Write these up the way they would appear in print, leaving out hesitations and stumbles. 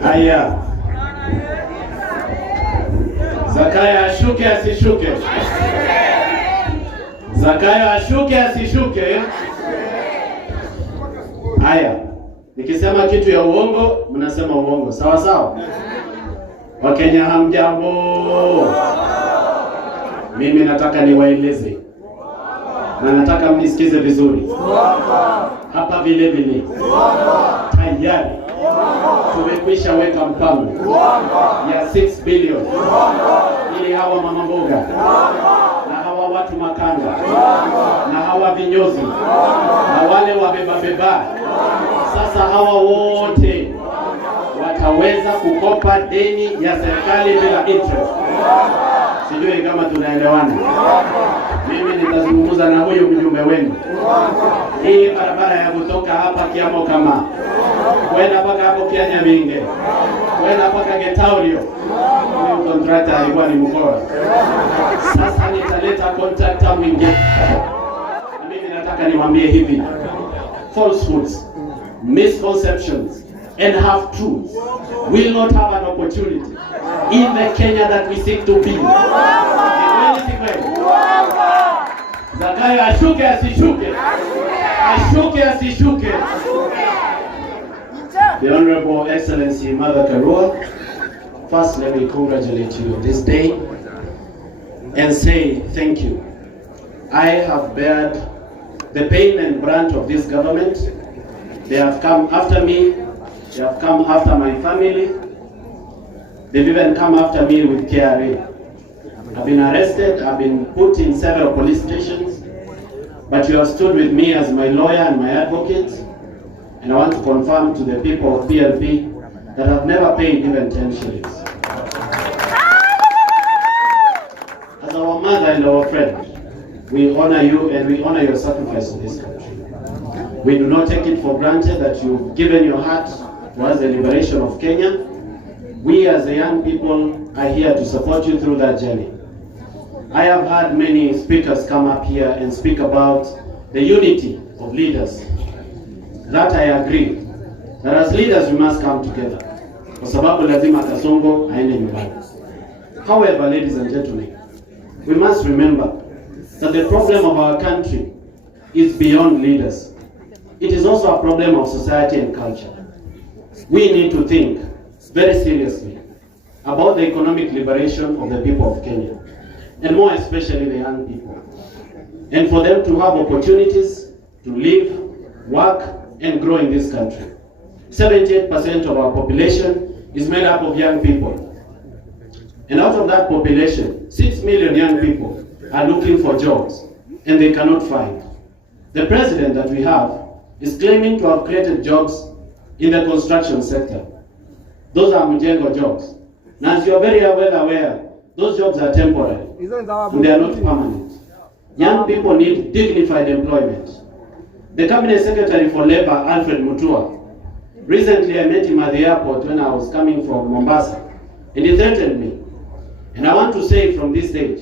Haya, Zakayo ashuke asishuke? Zakayo ashuke asishuke? Haya, nikisema kitu ya uongo mnasema uongo, sawa sawa? Wakenya hamjambo. Mimi nataka niwaeleze na nataka mnisikize vizuri. Hapa vile vile tayari tumekwisha weka mpango ya 6 bilioni ili hawa mama mboga na hawa watu makanga na hawa vinyozi na wale wabeba sasa hawa wote wataweza kukopa deni ya serikali bila interest. Sijui kama tunaelewana. Mimi nitazungumza na huyo mjumbe wenu. Hii barabara ya kutoka hapa Kiamo kama kwenda mpaka hapo Kianyaminge, kwenda mpaka Getaurio, huyo contractor alikuwa ni mkora. Sasa nitaleta contractor mwingine. Mimi nataka niwaambie hivi, falsehoods, misconceptions and half truths will not have an opportunity in the Kenya that we seek to be. Zakayo ashuke asishuke? Ashuke asishuke? The Honorable Excellency Martha Karua, first let me congratulate you on this day and say thank you. I have bared the pain and brunt of this government. They have come after me. They have come after my family. They've even come after me with KRA. I've been arrested, I've been put in several police stations, but you have stood with me as my lawyer and my advocate, and I want to confirm to the people of PLP that I've never paid even 10 shillings. As our mother and our friend, we honor you and we honor your sacrifice in this country. We do not take it for granted that you've given your heart towards the liberation of Kenya. We as the young people are here to support you through that journey. I have had many speakers come up here and speak about the unity of leaders. That I agree. That as leaders we must come together. Kwa sababu lazima Kasongo aende nyumbani. However, ladies and gentlemen, we must remember that the problem of our country is beyond leaders. It is also a problem of society and culture. We need to think very seriously about the economic liberation of the people of Kenya, and more especially the young people, and for them to have opportunities to live, work, and grow in this country. 78% of our population is made up of young people, and out of that population, 6 million young people are looking for jobs, and they cannot find. The president that we have is claiming to have created jobs in the construction sector. Those are Mujengo jobs. Now, as you are very well aware, those jobs are temporary, and they are not permanent. Young people need dignified employment. The Cabinet Secretary for Labor, Alfred Mutua, recently I met him at the airport when I was coming from Mombasa, and he threatened me. And I want to say from this stage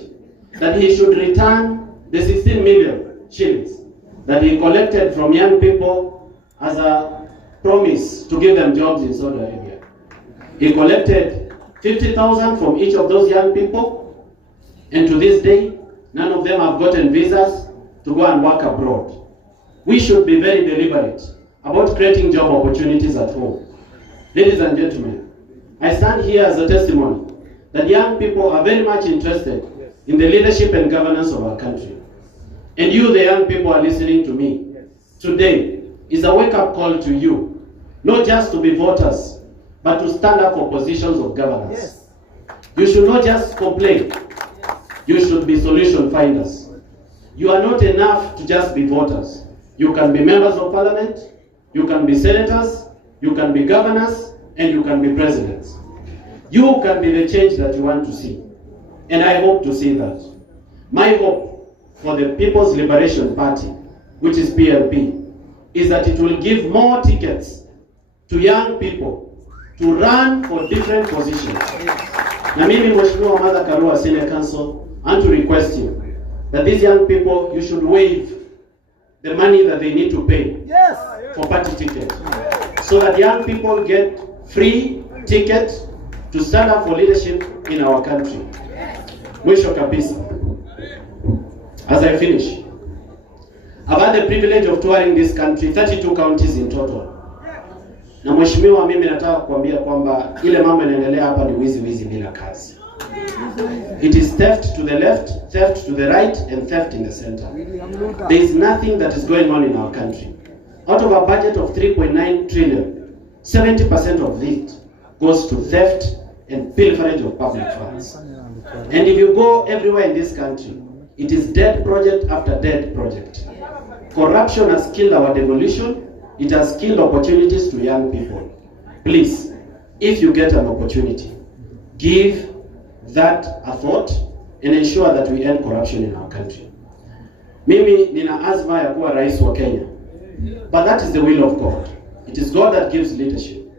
that he should return the 16 million shillings that he collected from young people as a promise to give them jobs in Saudi Arabia. He collected 50,000 from each of those young people, and to this day, none of them have gotten visas to go and work abroad. We should be very deliberate about creating job opportunities at home. Ladies and gentlemen, I stand here as a testimony that young people are very much interested in the leadership and governance of our country. And you, the young people, are listening to me. Today is a wake-up call to you, not just to be voters, but to stand up for positions of governance. Yes. You should not just complain. You should be solution finders. You are not enough to just be voters. You can be members of parliament, you can be senators, you can be governors, and you can be presidents. You can be the change that you want to see. And I hope to see that. My hope for the People's Liberation Party, which is PLP, is that it will give more tickets to young people to run for different positions. Na mimi Mheshimiwa Martha Karua, Senior Counsel, I want to request you that these young people, you should waive the money that they need to pay for party tickets, so that young people get free ticket to stand up for leadership in our country. Mwisho kabisa, as I finish, I've had the privilege of touring this country, 32 counties in total. Na mheshimiwa, mimi nataka kuambia kwamba ile mambo yanaendelea hapa ni wizi bila kazi. It is theft to the left, theft to the right, and theft in the center. There is nothing that is going on in our country. Out of a budget of 3.9 trillion, 70% of it goes to theft and pilferage of public funds. And if you go everywhere in this country, it is dead project after dead project. Corruption has killed our devolution. It has killed opportunities to young people. Please, if you get an opportunity, give that a thought and ensure that we end corruption in our country. Mimi nina azma ya kuwa rais wa Kenya. But that is the will of God. It is God that gives leadership.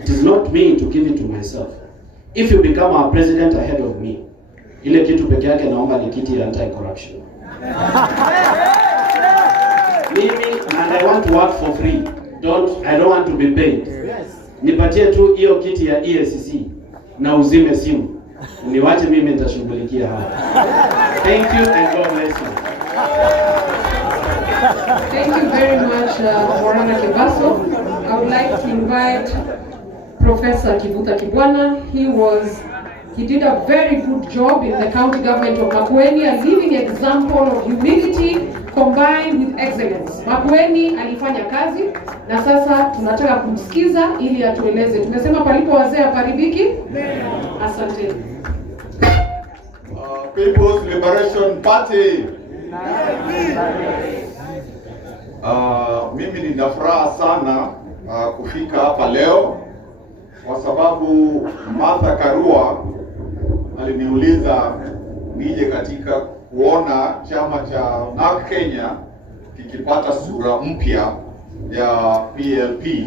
It is not me to give it to myself. If you become our president ahead of me, ile kitu peke yake naomba ni kiti ya anti-corruption. Mimi, and I want to work for free. I don't want to be paid. Nipatie tu hiyo kiti ya EACC na uzime simu. Niwache mimi nitashughulikia hapa. Thank you and God bless you. Thank you very much, Bwana Kibaso. I would like to invite Professor Kivuta Kibwana. He did a very good job in the county government of Makueni, a living example of humility combined with excellence. Makueni alifanya kazi na sasa tunataka kumsikiza ili atueleze. Tumesema palipo wazee haparibiki. Asante. People's Liberation Party. Mimi nina furaha sana kufika hapa leo kwa sababu Martha Karua aliniuliza nije katika kuona chama cha NARC Kenya kikipata sura mpya ya PLP.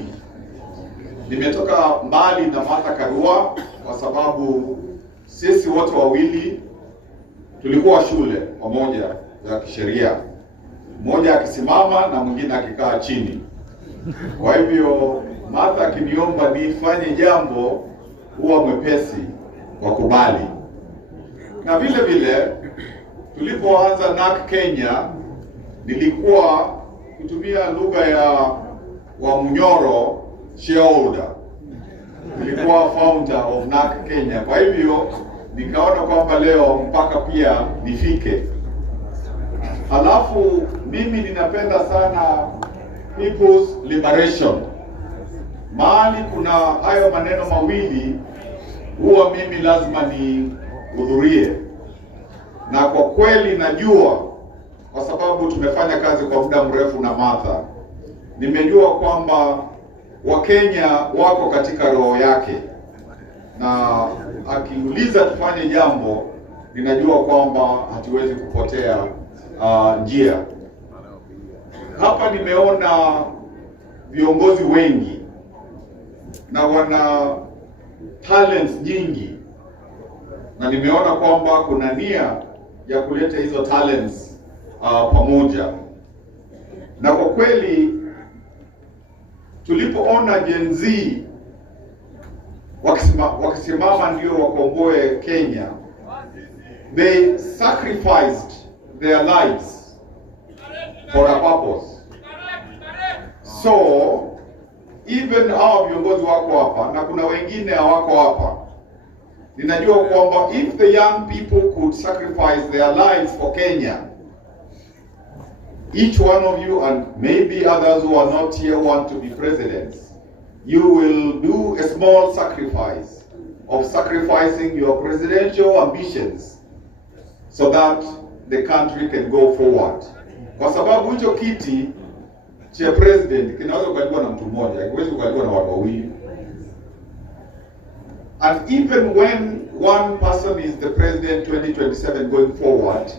Nimetoka mbali na Martha Karua kwa sababu sisi wote wawili tulikuwa shule pamoja ya kisheria, mmoja akisimama na mwingine akikaa chini. Kwa hivyo Martha akiniomba nifanye jambo huwa mwepesi kwa kubali. Na vile vile tulipoanza NARC Kenya nilikuwa kutumia lugha ya Wamunyoro shareholder. Nilikuwa founder of NARC Kenya. Kwa hivyo nikaona kwamba leo mpaka pia nifike. Halafu mimi ninapenda sana People's Liberation. Mahali kuna hayo maneno mawili huwa mimi lazima nihudhurie. Na kwa kweli najua kwa sababu tumefanya kazi kwa muda mrefu na Martha. Nimejua kwamba Wakenya wako katika roho yake. Na akiuliza tufanye jambo, ninajua kwamba hatuwezi kupotea njia. Hapa nimeona viongozi wengi na wana talents nyingi, na nimeona kwamba kuna nia ya kuleta hizo talents pamoja. Na kwa kweli tulipoona Gen Z wakisimama ndio wakomboe Kenya, they sacrificed their lives for a purpose. So even hao viongozi wako hapa na kuna wengine hawako hapa, ninajua kwamba if the young people could sacrifice their lives for Kenya, each one of you and maybe others who are not here want to be presidents, you will do a small sacrifice of sacrificing your presidential ambitions so that the country can go forward. Kwa sababu hicho kiti cha president kinaweza kukaliwa na mtu mmoja, hakiwezi kukaliwa na watu wawili. And even when one person is the president 2027 going forward,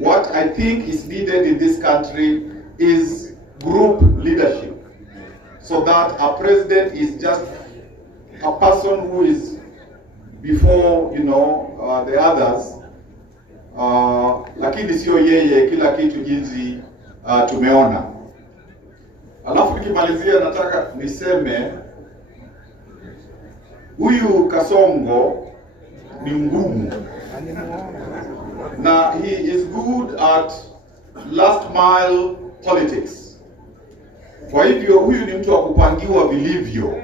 what I think is needed in this country is group leadership, so that a president is just a person who is before, the others, lakini sio yeye kila kitu jinsi tumeona. Alafu nikimalizia nataka niseme huyu Kasongo ni ngumu, na he is good at last mile politics. Kwa hivyo huyu ni mtu wa kupangiwa vilivyo.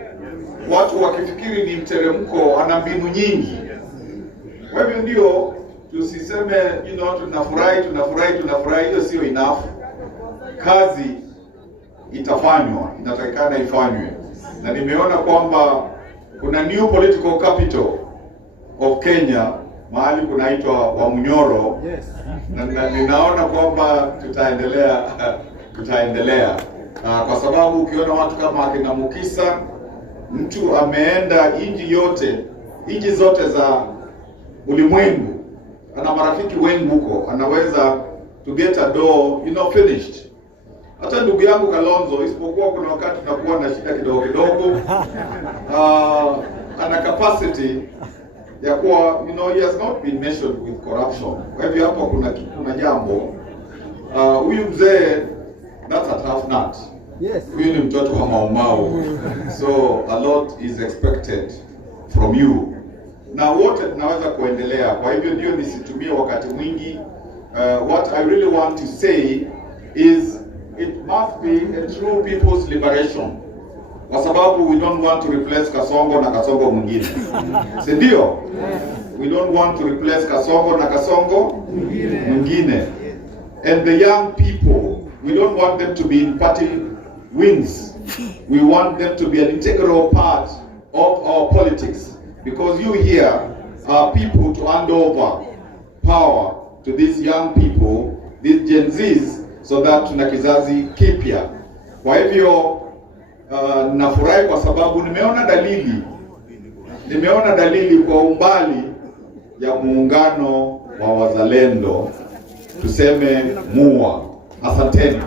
Watu wakifikiri ni mteremko, ana mbinu nyingi. Kwa hivyo ndio tusiseme tunafurahi, hiyo sio enough. Kazi itafanywa, inatakikana ifanywe, na nimeona kwamba kuna new political capital of Kenya mahali kunaitwa Wamunyoro. Na ninaona kwamba tutaendelea kwa sababu ukiona watu kama akina Mukisa, mtu ameenda nchi zote za ulimwengu, ana marafiki wengi huko, anaweza to get a door finished. Hata ndugu yangu Kalonzo, isipokuwa kuna wakati tunakuwa na shida kidogo ana capacity ya kuwa he has not been mentioned with corruption. Kwa hivyo hapo kuna jambo. Huyu mzee, that's a tough nut. Yes. Huyu ni mtoto wa Maumau. So a lot is expected from you. Na wote tunaweza kuendelea. Kwa hivyo ndio nisitumie wakati mwingi. What I really want to say is it must be a true people's liberation. Kwa sababu we don't want to replace Kasongo na Kasongo mwingine. Si ndio? We don't want to replace Kasongo na Kasongo mwingine. And the young people, we don't want them to be in party wings. We want them to be an integral part of our politics. Because you here are people to hand over power to these young people, these Gen Zs, so that tuna kizazi kipya. Kwa hivyo nafurahi kwa sababu nimeona dalili kwa umbali ya muungano wa wazalendo, tuseme MUA. Asanteni.